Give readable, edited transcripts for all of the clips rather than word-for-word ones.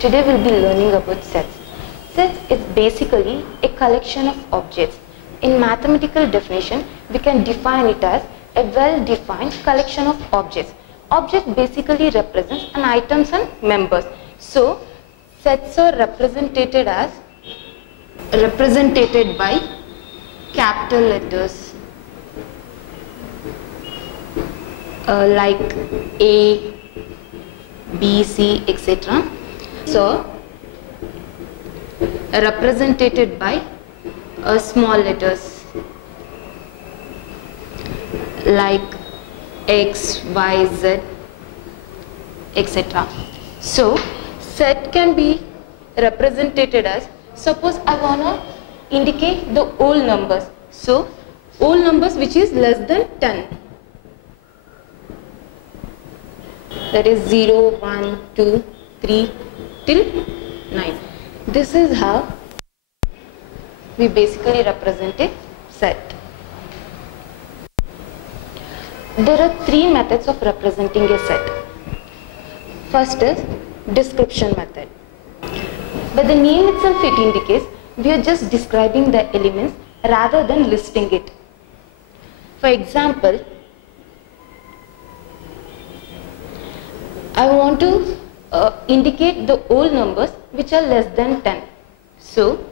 Today we'll be learning about sets. Sets is basically a collection of objects. In mathematical definition, we can define it as a well-defined collection of objects. Object basically represents an items and members. So, sets are represented by capital letters like A, B, C, etc. So, represented by small letters like X, Y, Z, etc. So, set can be represented as, suppose I want to indicate the whole numbers. So, whole numbers which is less than 10. That is 0, 1, 2, 3 till 9. This is how we basically represent a set. There are three methods of representing a set. First is description method. By the name itself it indicates we are just describing the elements rather than listing it. For example, I want to indicate the whole numbers which are less than 10. So,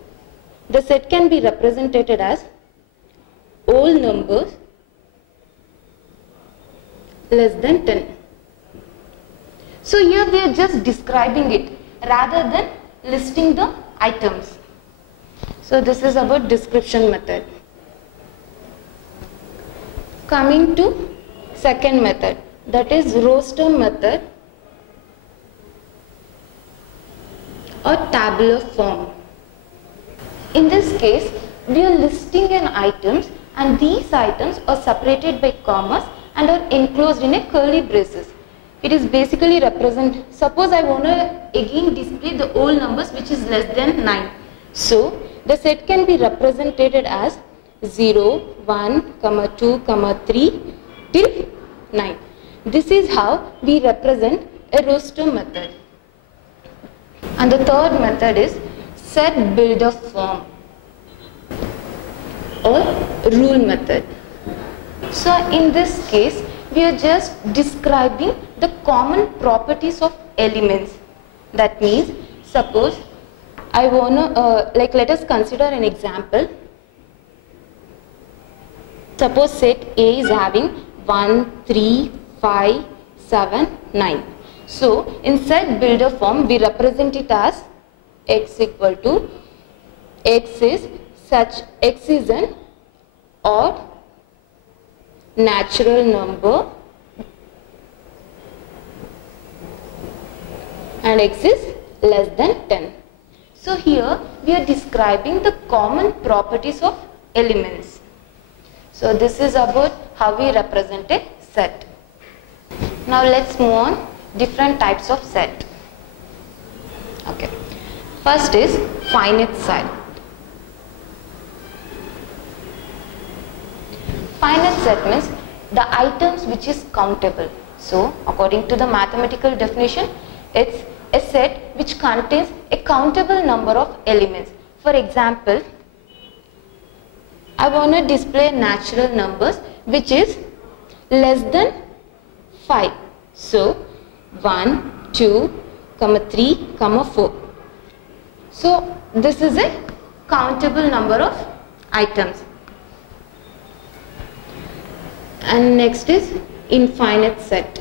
the set can be represented as whole numbers less than 10. So, here we are just describing it rather than listing the items. So, this is about description method. Coming to second method, that is roster method or tabular form. In this case, we are listing an items and these items are separated by commas and are enclosed in a curly braces. It is basically represent, suppose I want to again display the whole numbers which is less than 9. So, the set can be represented as 0, 1, 2, 3 till 9. This is how we represent a roster method. And the third method is set builder form or rule method. So in this case, we are just describing the common properties of elements. That means, suppose I want to, let us consider an example. Suppose set A is having 1, 3, 5, 7, 9. So, in set builder form, we represent it as x equal to x is an odd natural number and x is less than 10. So, here we are describing the common properties of elements. So, this is about how we represent a set. Now, let's move on. Different types of set. Okay. First is finite set. Finite set means the items which is countable. So, according to the mathematical definition, it's a set which contains a countable number of elements. For example, I want to display natural numbers which is less than 5. So, 1, 2, 3, 4. So, this is a countable number of items. And next is infinite set.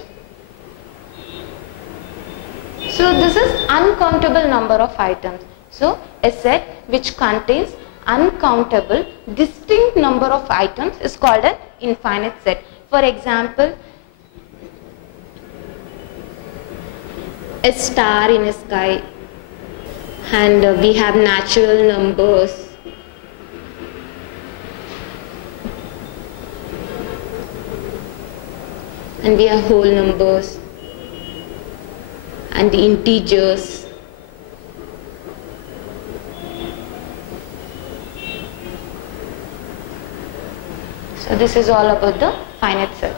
So, this is uncountable number of items. So, a set which contains uncountable distinct number of items is called an infinite set. For example, a star in a sky, and we have natural numbers, and we have whole numbers and the integers. So this is all about the finite set.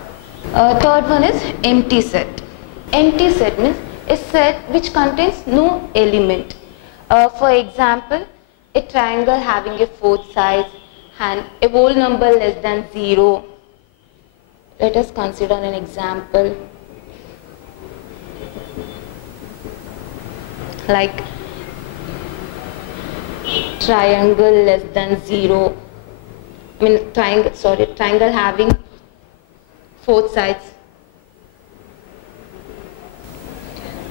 Third one is empty set. Empty set means A set which contains no element. For example, a triangle having a fourth sides and a whole number less than 0. Let us consider an example like triangle less than 0. Triangle having fourth sides,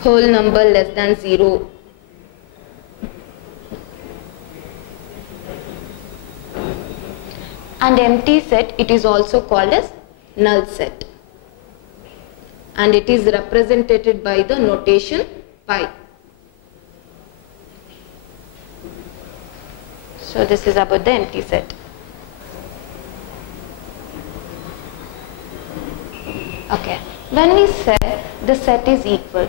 whole number less than 0. And empty set, it is also called as null set, and it is represented by the notation pi. So this is about the empty set. Okay, when we say the set is equal,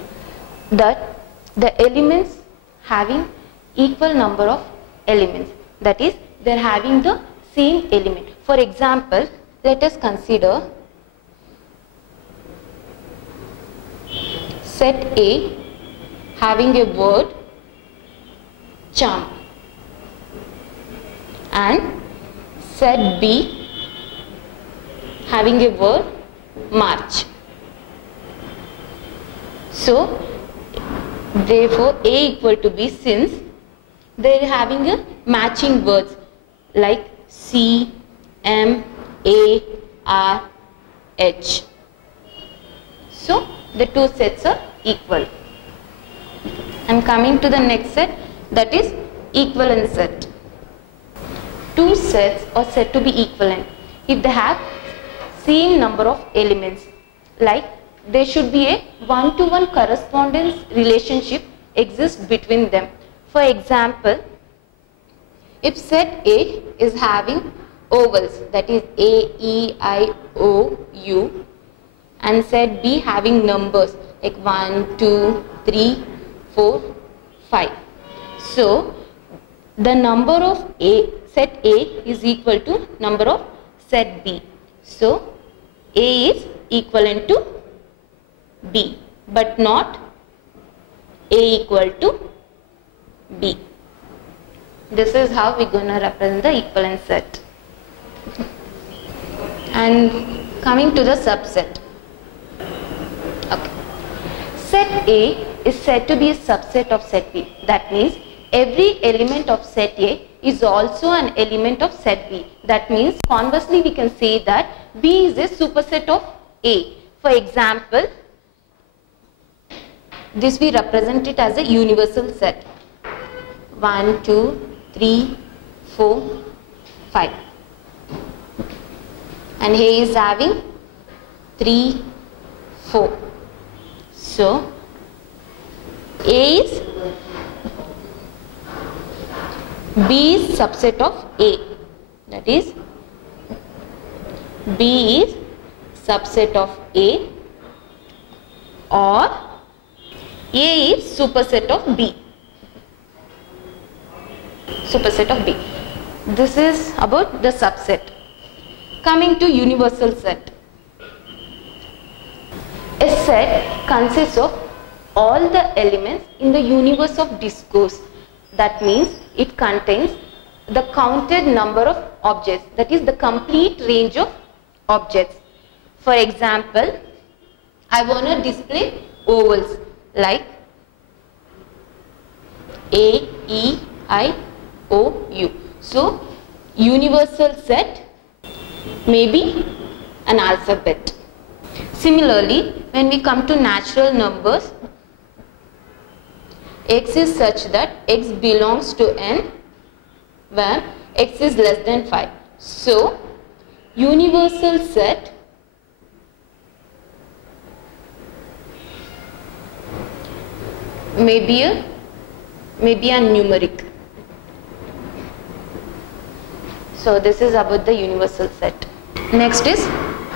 that the elements having equal number of elements, that is they are having the same element. For example, let us consider set A having a word charm and set B having a word march. So therefore A equal to B, since they are having a matching words like C, M, A, R, H. So the two sets are equal. And coming to the next set, that is equivalent set. Two sets are said to be equivalent if they have same number of elements, like there should be a one-to-one correspondence relationship exists between them. For example, if set A is having ovals, that is A, E, I, O, U, and set B having numbers like 1, 2, 3, 4, 5. So the number of set A is equal to number of set B. So A is equivalent to B, but not A equal to B. This is how we're going to represent the equivalent set. And coming to the subset. Okay. Set A is said to be a subset of set B. That means every element of set A is also an element of set B. That means conversely we can say that B is a superset of A. For example, this we represent it as a universal set. 1, 2, 3, 4, 5. And A is having 3, 4. So A is B is subset of A. That is B is subset of A, or A is superset of B. Superset of B. This is about the subset. Coming to universal set. A set consists of all the elements in the universe of discourse. That means it contains the counted number of objects, that is the complete range of objects. For example, I want to display ovals like A, E, I, O, U. So universal set may be an alphabet. Similarly, when we come to natural numbers, x is such that x belongs to n where x is less than 5. So universal set may be a numeric. So this is about the universal set. Next is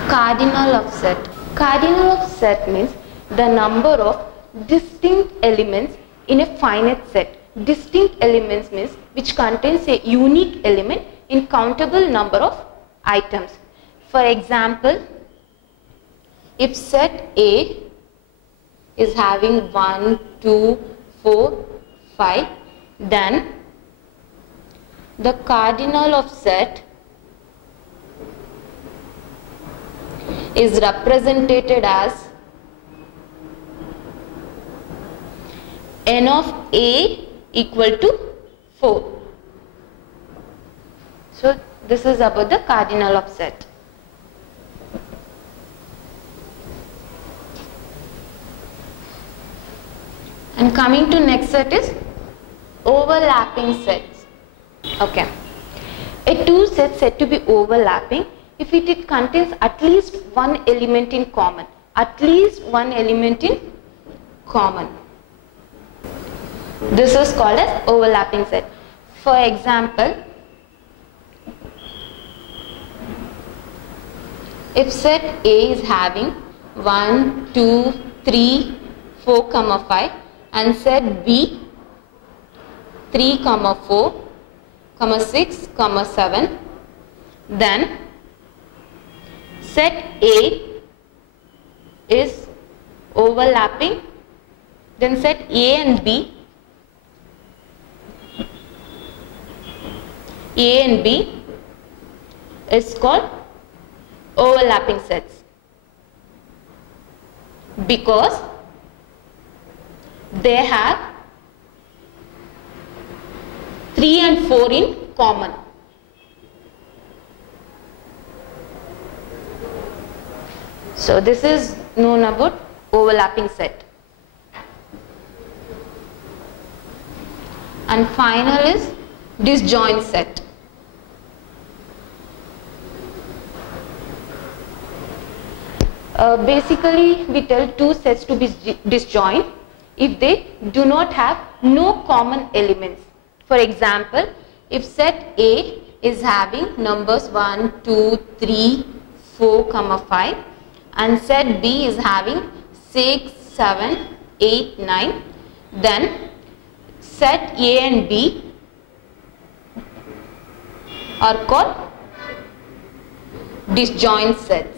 cardinal of set. Cardinal of set means the number of distinct elements in a finite set. Distinct elements means which contains a unique element in countable number of items. For example, if set A is having 1, 2, 4, 5, then the cardinal of set is represented as n of A equal to 4. So this is about the cardinal of set. And coming to next set is overlapping sets. Okay. A two set said to be overlapping if it contains at least one element in common. At least one element in common. This is called as overlapping set. For example, if set A is having 1, 2, 3, 4, 5 and set B 3, 4, 6, 7, then set A is overlapping, then set A and B is called overlapping sets because they have 3 and 4 in common. So this is known about overlapping set. And final is disjoint set. Basically we tell two sets to be disjoint if they do not have no common elements. For example, if set A is having numbers 1, 2, 3, 4, 5 and set B is having 6, 7, 8, 9, then set A and B are called disjoint sets.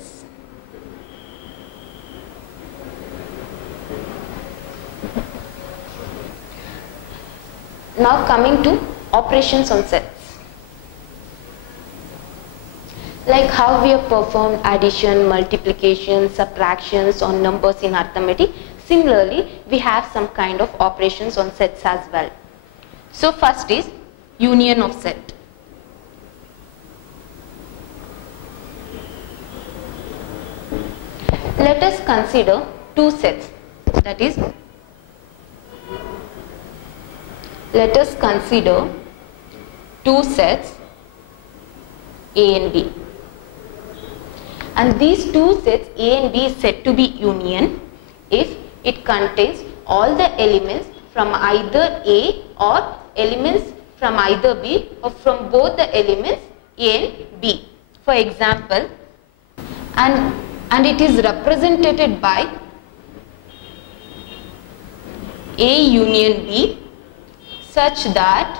Now coming to operations on sets. Like how we have performed addition, multiplication, subtractions on numbers in arithmetic, similarly we have some kind of operations on sets as well. So first is union of set. Let us consider two sets, that is, let us consider two sets A and B. And these two sets A and B is said to be union if it contains all the elements from either A or elements from either B or from both the elements A and B. For example, and it is represented by A union B such that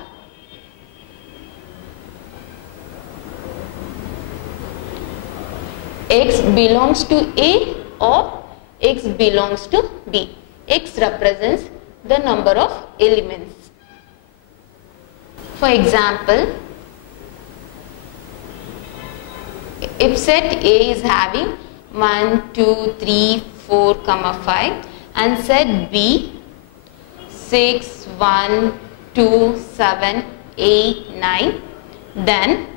X belongs to A or X belongs to B. X represents the number of elements. For example, if set A is having 1, 2, 3, 4, 5 and set B 6, 1, 2, 7, 8, 9, then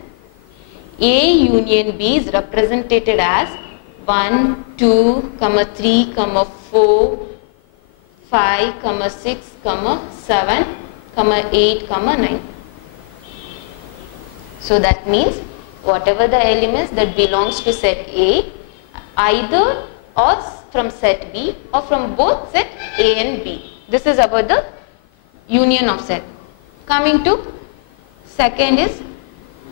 A union B is represented as 1, 2, 3, 4, 5, 6, 7, 8, 9. So that means whatever the elements that belongs to set A, either or from set B or from both set A and B. This is about the union of set. Coming to second is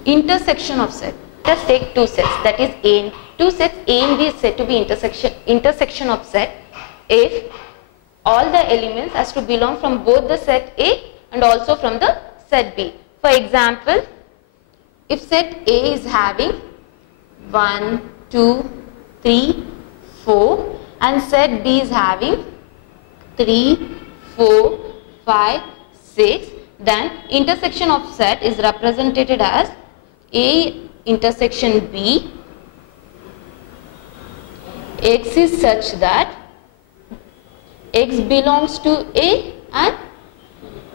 intersection of set. Let us take two sets, that is A, two sets A and B is said to be intersection of set if all the elements has to belong from both the set A and also from the set B. For example, if set A is having 1, 2, 3, 4 and set B is having 3, 4, 5, 6. Then intersection of set is represented as A intersection B. X is such that X belongs to A and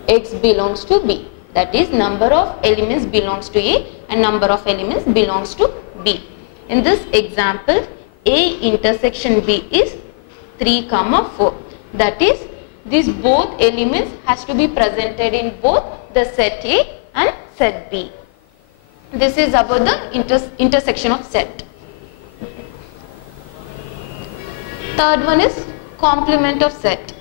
X belongs to B. That is, number of elements belongs to A and number of elements belongs to B. In this example, A intersection B is 3, 4. That is, these both elements has to be presented in both the set A and set B. This is about the intersection of set. Third one is complement of set.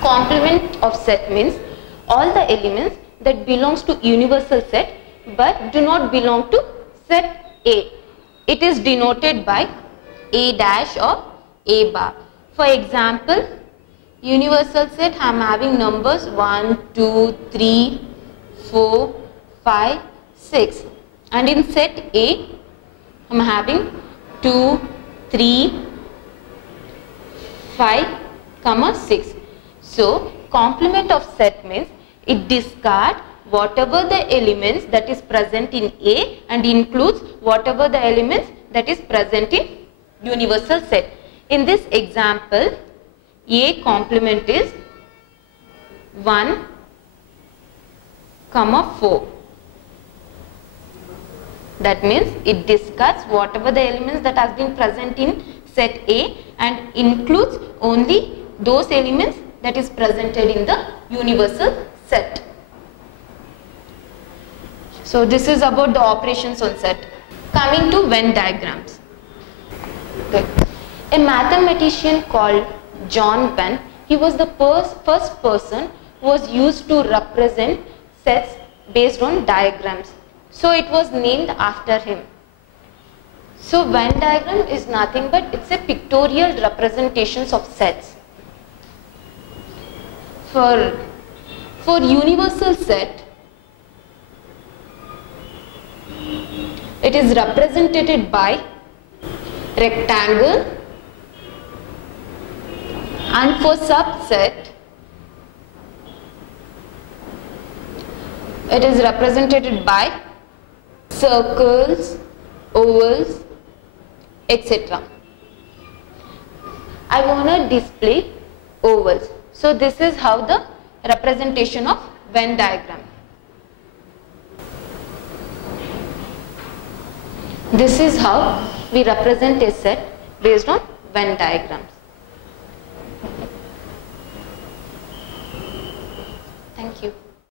Complement of set means all the elements that belongs to universal set but do not belong to set A. It is denoted by A dash or A bar. For example, universal set, I am having numbers 1, 2, 3, 4, 5, 6. And in set A, I am having 2, 3, 5, 6. So, complement of set means it discards whatever the elements that is present in A and includes whatever the elements that is present in universal set. In this example, A complement is 1, 4. That means it discards whatever the elements that has been present in set A and includes only those elements that is presented in the universal set. So this is about the operations on set. Coming to Venn diagrams. Okay. A mathematician called John Venn, he was the first person who was used to represent sets based on diagrams. So it was named after him. So Venn diagram is nothing but it's a pictorial representations of sets. For universal set, it is represented by rectangle, and for subset, it is represented by circles, ovals, etc. I want to display ovals. So this is how the representation of Venn diagram. This is how we represent a set based on Venn diagrams. Thank you.